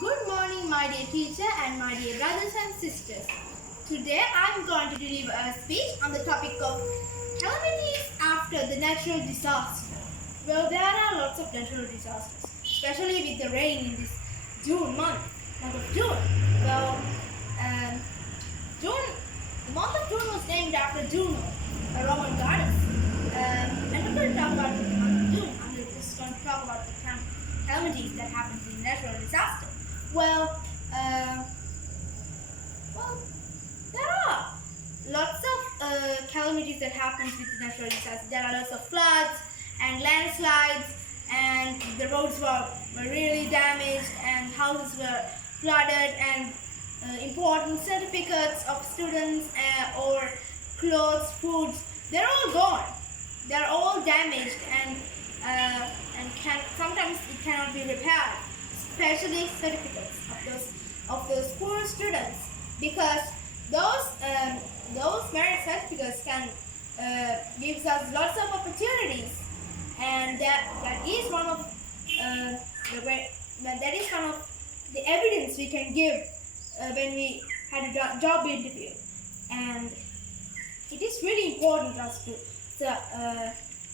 Good morning, my dear teacher and my dear brothers and sisters. Today I am going to deliver a speech on the topic of calamities after the natural disaster. Well, there are lots of natural disasters, especially with the rain in this month of June. Well, um, June, the month of June was named after Juno, a Roman goddess. And I'm going to talk about the month of June. I'm just going to talk about the calamities that happen in natural disaster. Well, uh, well, there are lots of calamities that happen with natural disasters. There are lots of floods and landslides, and the roads were really damaged, and houses were flooded, and important certificates of students or clothes, foods, they're all gone. They're all damaged, and sometimes it cannot be repaired, especially certificates of those poor students, because those merit certificates can gives us lots of opportunities, and that is one of the evidence we can give when we had a job interview, and it is really important us to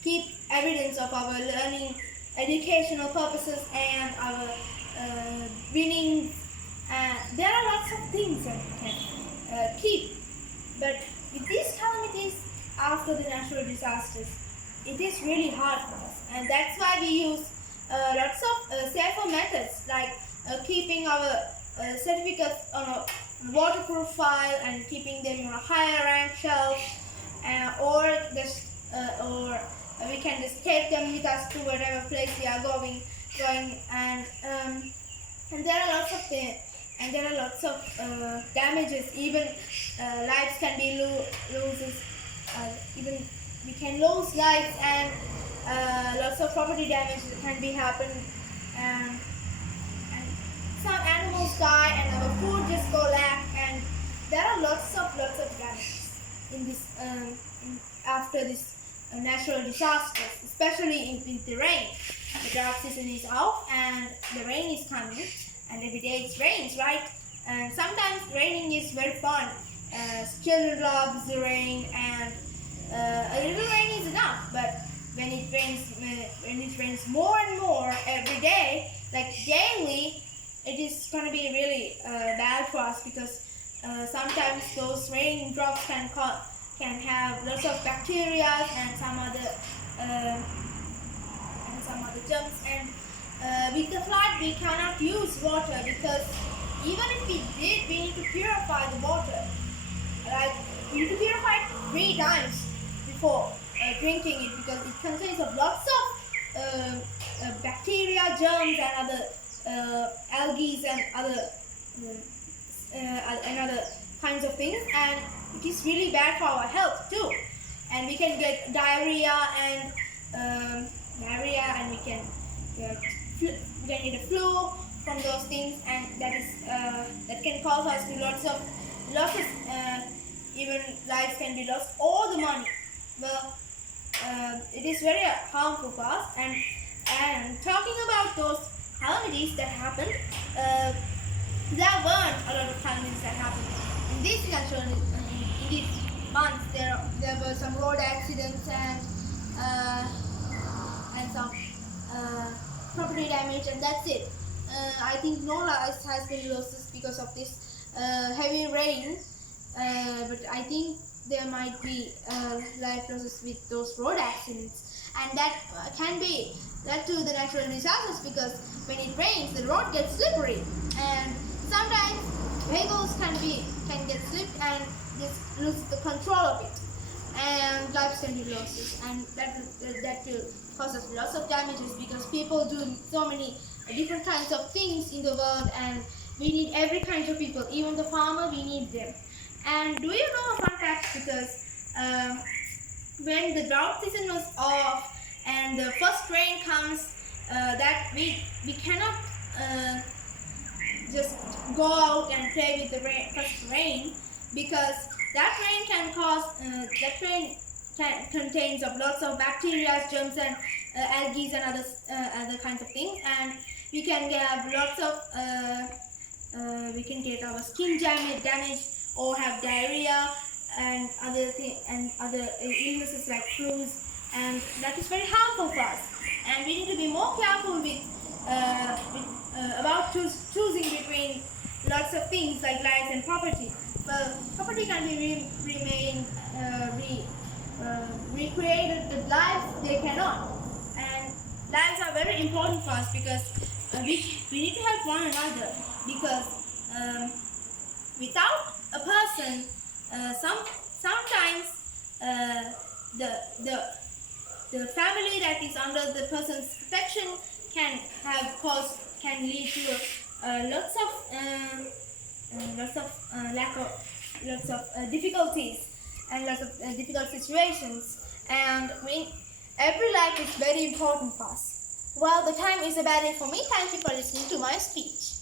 keep evidence of our learning, educational purposes, and our winnings. There are lots of things that we can keep, but with these calamities after the natural disasters, it is really hard for us, and that's why we use lots of safer methods, like keeping our certificates on a waterproof file and keeping them on a higher rank shelf, or we can just take them with us to whatever place we are going, and there are lots of things, and there are lots of damages. Even lives can be loses. Even we can lose lives, and lots of property damage can be happen, and some animals die, and our food just go lack, and there are lots of damage in this after this natural disasters, especially with the rain. The drought season is off, and the rain is coming, and every day it rains, right? And sometimes raining is very fun. Children love the rain, and a little rain is enough. But when it rains more and more every day, like daily, it is going to be really bad for us, because sometimes those rain drops can have lots of bacteria and some other germs, and with the flood we cannot use water, because even if we did, we need to purify the water. Like, we need to purify it 3 times before drinking it, because it contains of lots of bacteria, germs, and other algae and other kinds of things, and it is really bad for our health too. And we can get diarrhea, and we can get a flu from those things, and that can cause us to lots of losses. Even lives can be lost, all the money. Well, it is very harmful for us. And talking about those calamities that happened, there weren't a lot of calamities that happened in this month. There were some road accidents, and some property damage, and that's it. I think no lives has been lost because of this heavy rain, but I think there might be life losses with those road accidents, and that can be led to the natural disasters, because when it rains, the road gets slippery, and sometimes vehicles can get slipped and just lose the control of it, and lives can be lost, and that will cause us lots of damages, because people do so many different kinds of things in the world, and we need every kind of people. Even the farmer, we need them. And do you know a fun fact? Because when the drought season was off and the first rain comes, that we cannot just go out and play with the first rain, because that rain contains of lots of bacteria, germs, and algae, and other kinds of things, and we can have lots of we can get our skin damage or have diarrhea and other illnesses like flus, and that is very harmful for us. And we need to be more careful about choosing between lots of things like lives and property. Well, property can be recreated, but lives they cannot. And lives are very important for us because we need to help one another, because without a person, sometimes the family that is under the person's protection can lead to lots of difficulties and lots of difficult situations. And every life is very important for us. Well, the time is about it for me. Thank you for listening to my speech.